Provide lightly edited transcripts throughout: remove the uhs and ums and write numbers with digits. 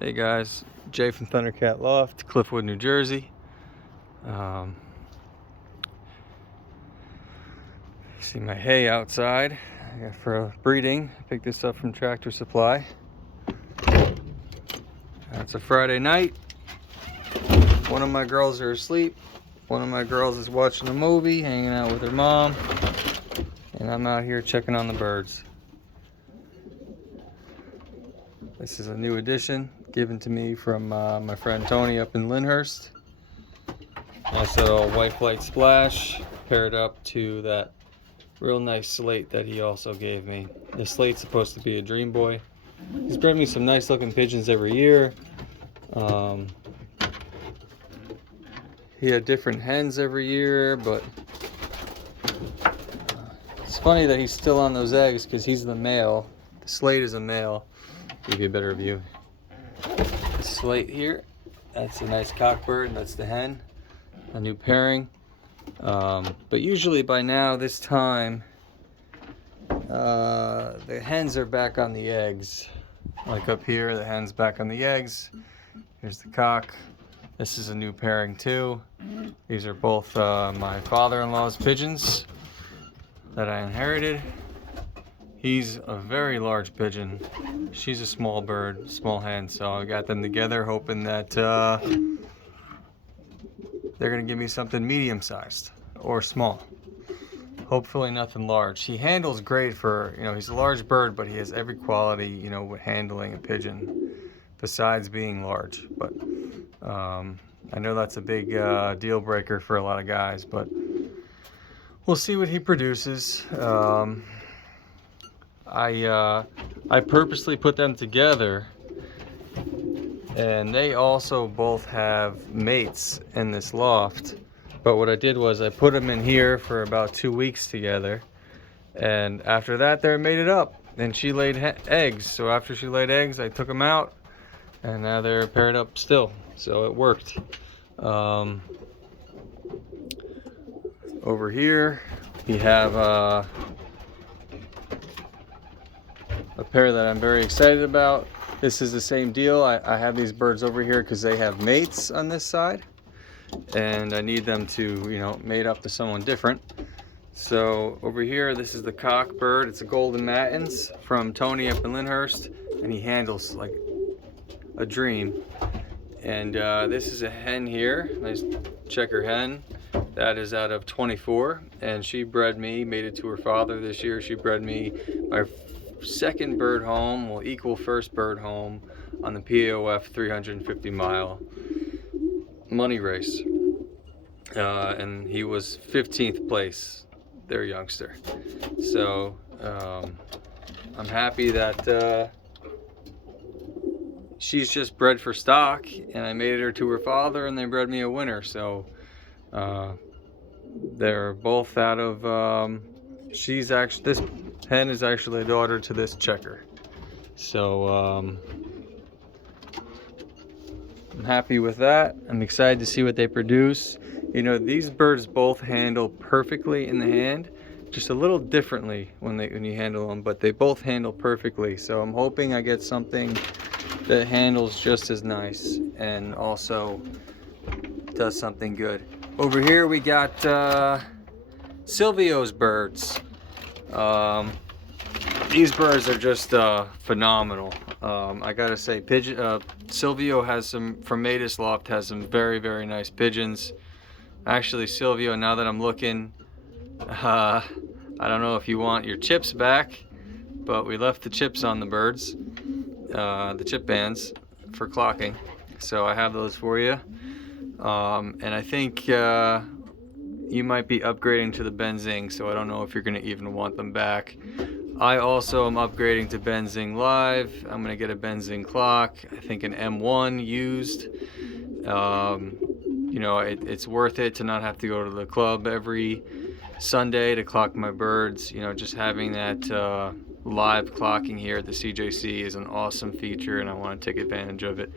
Hey guys, Jay from Thundercat Loft, Cliffwood, New Jersey. See my hay outside for breeding. I picked this up from Tractor Supply. It's a Friday night. One of my girls are asleep. One of my girls is watching a movie, hanging out with her mom. And I'm out here checking on the birds. This is a new addition given to me from my friend Tony up in Lyndhurst. Nice little white flight splash paired up to that real nice slate that he also gave me. The slate's supposed to be a dream boy. He's bred me some nice looking pigeons every year. He had different hens every year, but it's funny that he's still on those eggs because he's the male. The slate is a male. Give you a better view. The slate here, that's a nice cockbird. That's the hen. A new pairing. But usually by now, this time, the hens are back on the eggs. Like up here, the hen's back on the eggs. Here's the cock. This is a new pairing too. These are both my father-in-law's pigeons that I inherited. He's a very large pigeon. She's a small bird, small hen, so I got them together hoping that they're gonna give me something medium-sized or small. Hopefully nothing large. He handles great for, he's a large bird, but he has every quality, with handling a pigeon besides being large. But I know that's a big deal breaker for a lot of guys, but we'll see what he produces. I purposely put them together, and they also both have mates in this loft. But what I did was I put them in here for about 2 weeks together, and after that they're mated up, and she laid eggs. So after she laid eggs, I took them out, and now they're paired up still. So it worked. Over here we have a pair that I'm very excited about. This is the same deal. I have these birds over here because they have mates on this side, and I need them to, mate up to someone different. So over here, this is the cock bird. It's a golden matins from Tony up in Lyndhurst, and he handles like a dream. And this is a hen here, nice checker hen. That is out of 24, and she bred me, mated to her father this year. She bred me my second bird home, will equal first bird home on the PAOF 350 mile money race. And he was 15th place, their youngster. So I'm happy that she's just bred for stock, and I mated her to her father, and they bred me a winner. So they're both out of this hen is actually a daughter to this checker. So I'm happy with that. I'm excited to see what they produce. These birds both handle perfectly in the hand, just a little differently when you handle them, but they both handle perfectly. So I'm hoping I get something that handles just as nice and also does something good. Over here we got Silvio's birds. These birds are just phenomenal. I gotta say, Silvio has some, from Matus Loft, has some very, very nice pigeons. Actually, Silvio, now that I'm looking, I don't know if you want your chips back, but we left the chips on the birds, the chip bands for clocking. So I have those for you. And I think you might be upgrading to the Benzing, so I don't know if you're gonna even want them back. I also am upgrading to Benzing Live. I'm gonna get a Benzing clock, I think an M1 used. It's worth it to not have to go to the club every Sunday to clock my birds. Just having that live clocking here at the CJC is an awesome feature, and I want to take advantage of it.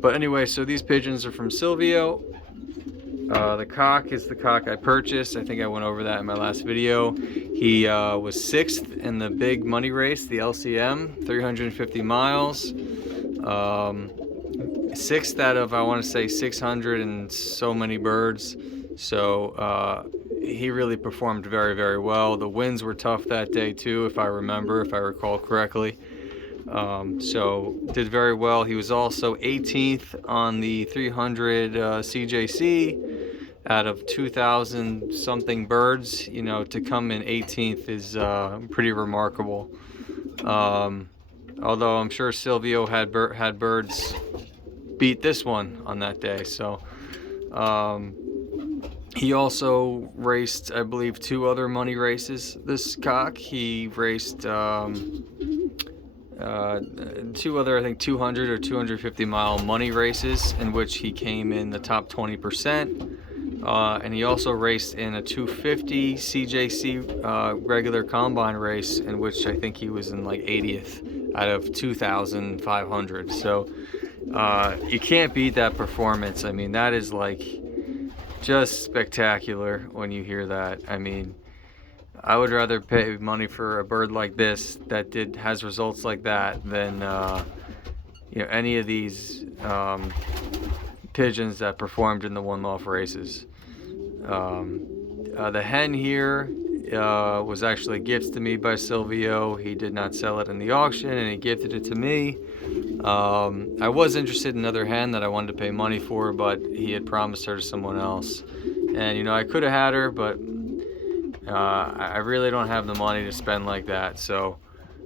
But anyway, so these pigeons are from Silvio. The cock is the cock I purchased. I think I went over that in my last video. He was 6th in the big money race, the LCM, 350 miles. sixth out of, I want to say, 600 and so many birds. So he really performed very, very well. The winds were tough that day too, if I recall correctly. So did very well. He was also 18th on the 300 CJC out of 2,000 something birds. You know, to come in 18th is pretty remarkable. Although I'm sure Silvio had birds beat this one on that day. So he also raced, I believe, 2 other money races. This cock, he raced 2 other, I think, 200 or 250 mile money races in which he came in the top 20%. And he also raced in a 250 CJC regular combine race in which I think he was in like 80th out of 2,500. So you can't beat that performance. I mean, that is like just spectacular when you hear that. I mean, I would rather pay money for a bird like this that has results like that than you know, any of these pigeons that performed in the one-off races. The hen here was actually gifted to me by Silvio. He did not sell it in the auction, and he gifted it to me. I was interested in another hen that I wanted to pay money for, but he had promised her to someone else. And you know, I could have had her, but I really don't have the money to spend like that. So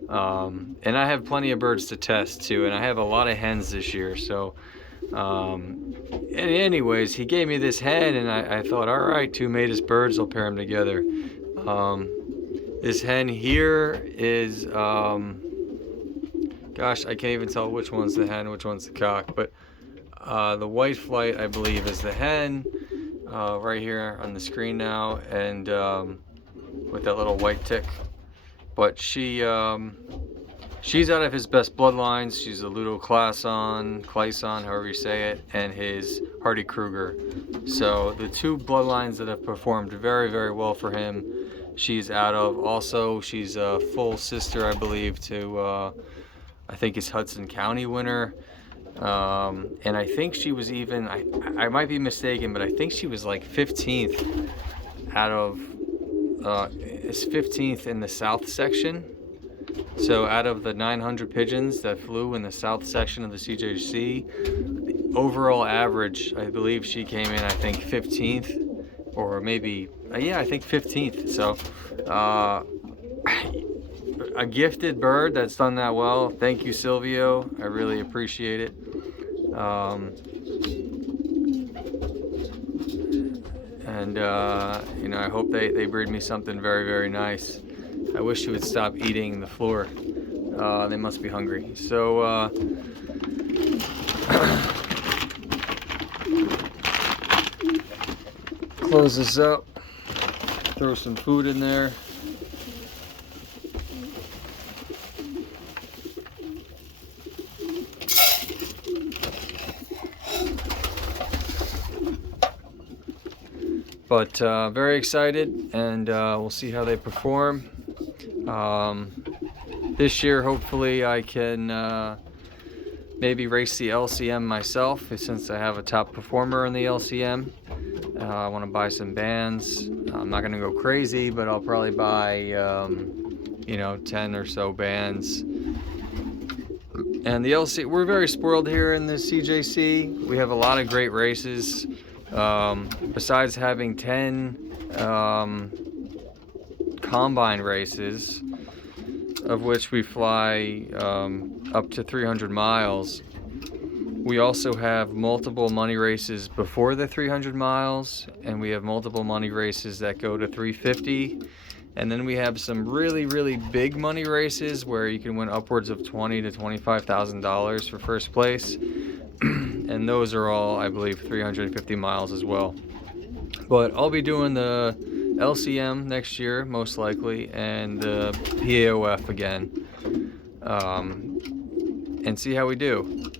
and I have plenty of birds to test too, and I have a lot of hens this year. So anyways, he gave me this hen, and I thought, all right, 2 mated birds, I'll pair them together. This hen here is gosh, I can't even tell which one's the hen, which one's the cock, but the white flight, I believe, is the hen, right here on the screen now, and with that little white tick. But she's out of his best bloodlines. She's a Ludo Clayson, however you say it, and his Hardy Kruger. So the 2 bloodlines that have performed very, very well for him, she's out of. Also, she's a full sister, I believe, to I think it's Hudson County winner. And I think she was even, I might be mistaken, but I think she was like 15th out of, it's 15th in the south section. So out of the 900 pigeons that flew in the south section of the CJC, the overall average, I believe she came in, I think 15th, or maybe, yeah, I think 15th. So a gifted bird that's done that well. Thank you, Silvio. I really appreciate it. And you know, I hope they breed me something very, very nice. I wish she would stop eating the floor. They must be hungry. So close this up, throw some food in there. But very excited, and we'll see how they perform. This year, hopefully, I can maybe race the LCM myself, since I have a top performer in the LCM. I want to buy some bands. I'm not going to go crazy, but I'll probably buy, you know, 10 or so bands. And the LC, we're very spoiled here in the CJC. We have a lot of great races. Besides having 10 combine races, of which we fly up to 300 miles, we also have multiple money races before the 300 miles, and we have multiple money races that go to 350, and then we have some really, really big money races where you can win upwards of $20,000 to $25,000 for first place. And those are all, I believe, 350 miles as well. But I'll be doing the LCM next year, most likely, and the PAOF again, and see how we do.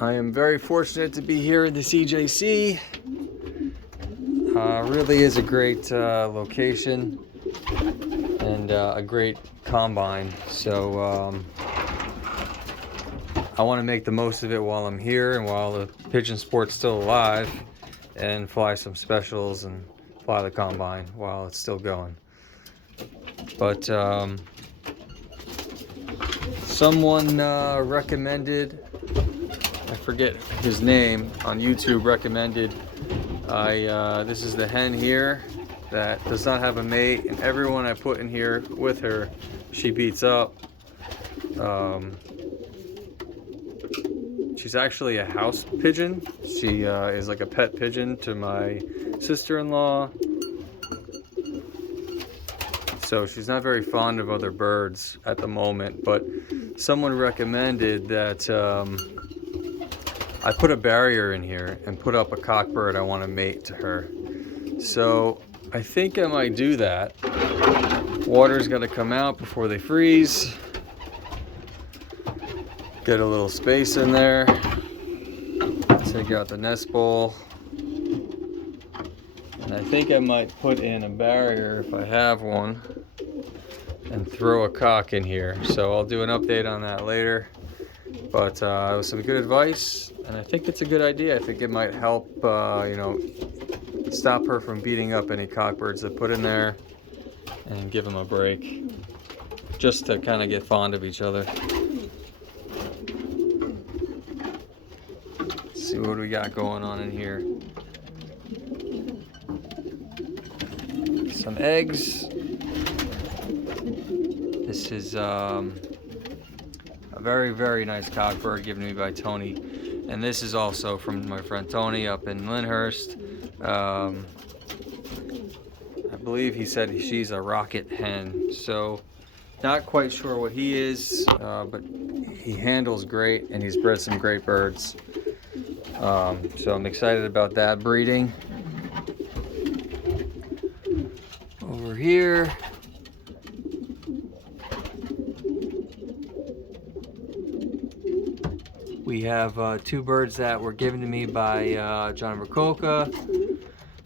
I am very fortunate to be here in the CJC. Really is a great location, and and a great combine. So I want to make the most of it while I'm here and while the pigeon sport's still alive, and fly some specials and fly the combine while it's still going. But someone recommended, I forget his name, on YouTube recommended this is the hen here that does not have a mate, and everyone I put in here with her, she beats up. She's actually a house pigeon. She is like a pet pigeon to my sister-in-law. So she's not very fond of other birds at the moment, but someone recommended that I put a barrier in here and put up a cockbird I want to mate to her. So I think I might do that. Water's got to come out before they freeze. Get a little space in there. Take out the nest bowl. And I think I might put in a barrier if I have one and throw a cock in here. So I'll do an update on that later. But it was some good advice, and I think it's a good idea. I think it might help, you know, stop her from beating up any cockbirds that put in there and give them a break, just to kind of get fond of each other. Let's see what we got going on in here. Some eggs. This is a very, very nice cockbird given to me by Tony, and this is also from my friend Tony up in Lyndhurst. I believe he said she's a rocket hen, so not quite sure what he is, but he handles great and he's bred some great birds. So I'm excited about that breeding. Over here, we have two birds that were given to me by John Rakolka.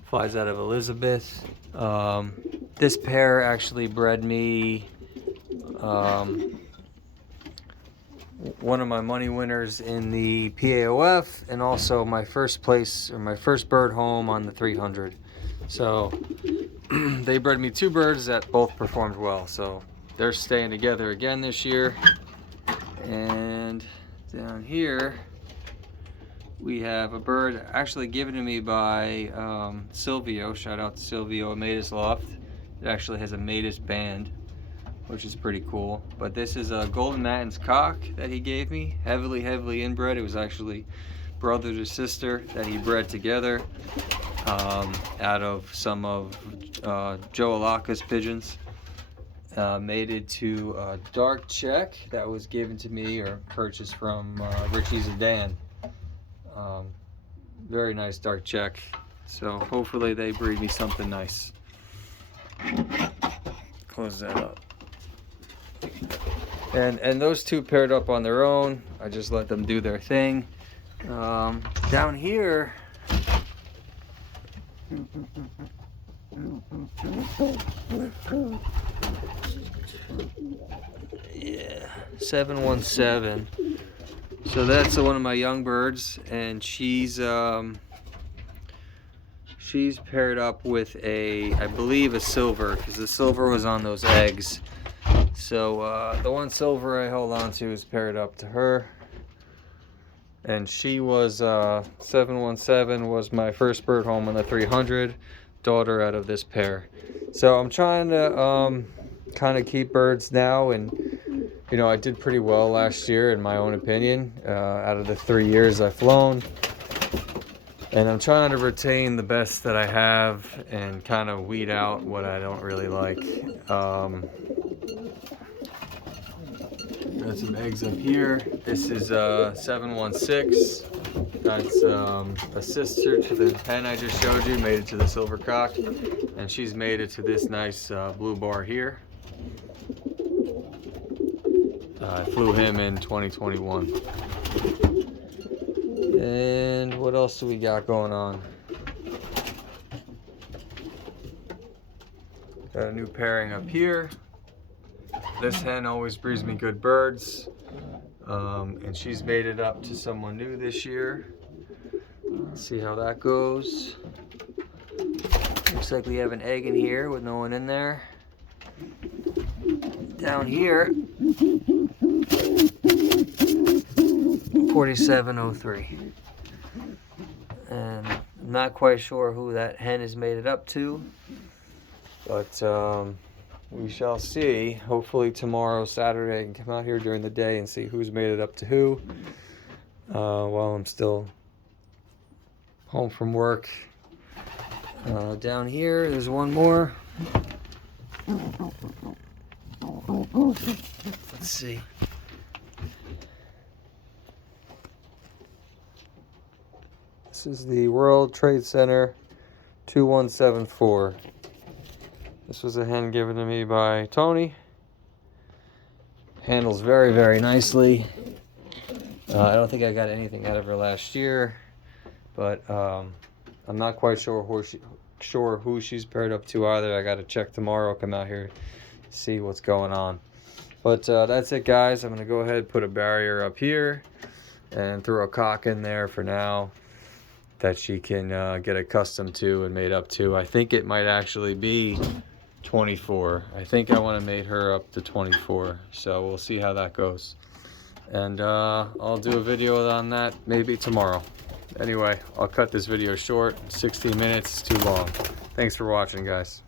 Flies out of Elizabeth. This pair actually bred me one of my money winners in the PAOF, and also my first place, or my first bird home on the 300. So they bred me two birds that both performed well. So they're staying together again this year. And down here we have a bird actually given to me by Silvio. Shout out to Silvio, Matus Loft. It actually has a Matus band, which is pretty cool. But this is a Golden Matins cock that he gave me, heavily inbred. It was actually brother to sister that he bred together out of some of Joe Alaka's pigeons. Mated to a dark check that was given to me or purchased from Richie Zidane. Very nice dark check. So hopefully they breed me something nice. Close that up. And those two paired up on their own. I just let them do their thing. Down here, yeah, 717. So that's one of my young birds, and she's paired up with a, I believe, a silver, because the silver was on those eggs. So the one silver I hold on to is paired up to her, and she was 717 was my first bird home on the 300, daughter out of this pair. So I'm trying to kind of keep birds now, and you know, I did pretty well last year in my own opinion, out of the 3 years I've flown. And I'm trying to retain the best that I have and kind of weed out what I don't really like. Got some eggs up here. This is 716. That's a sister to the hen I just showed you, mated to the silver cock. And she's mated to this nice blue bar here. I flew him in 2021. And what else do we got going on? Got a new pairing up here. This hen always breeds me good birds, and she's made it up to someone new this year. Let's see how that goes. Looks like we have an egg in here with no one in there. Down here, 4703. And I'm not quite sure who that hen has made it up to, but we shall see. Hopefully tomorrow, Saturday, I can come out here during the day and see who's made it up to who while I'm still home from work. Down here, there's one more. Let's see. This is the World Trade Center 2174. This was a hen given to me by Tony. Handles very, very nicely. I don't think I got anything out of her last year, but I'm not quite sure who she's paired up to either. I got to check tomorrow, come out here, see what's going on. But that's it, guys. I'm going to go ahead and put a barrier up here and throw a cock in there for now that she can get accustomed to and made up to. I think it might actually be 24. I think I want to mate her up to 24, so we'll see how that goes. And I'll do a video on that maybe tomorrow. Anyway, I'll cut this video short. 16 minutes is too long. Thanks for watching, guys.